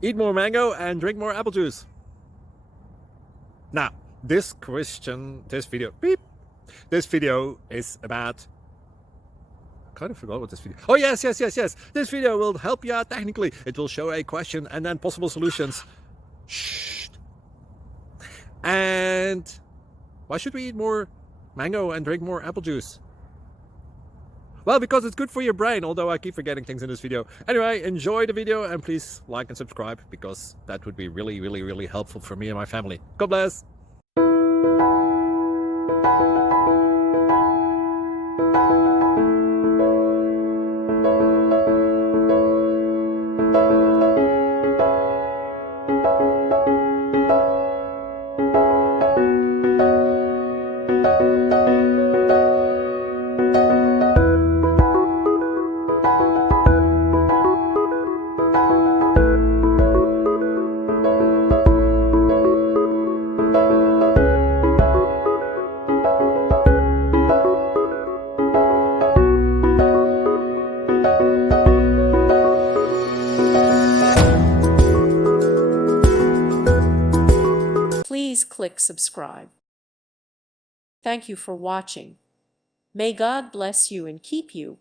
Eat more mango and drink more apple juice. Now, this video is about, I kind of forgot what this video. Oh, yes. This video will help you out technically. It will show a question and then possible solutions. Shh. And why should we eat more mango and drink more apple juice? Well, because it's good for your brain, although I keep forgetting things in this video. Anyway, enjoy the video and please like and subscribe, because that would be really helpful for me and my family. God bless! Please click subscribe. Thank you for watching. May God bless you and keep you.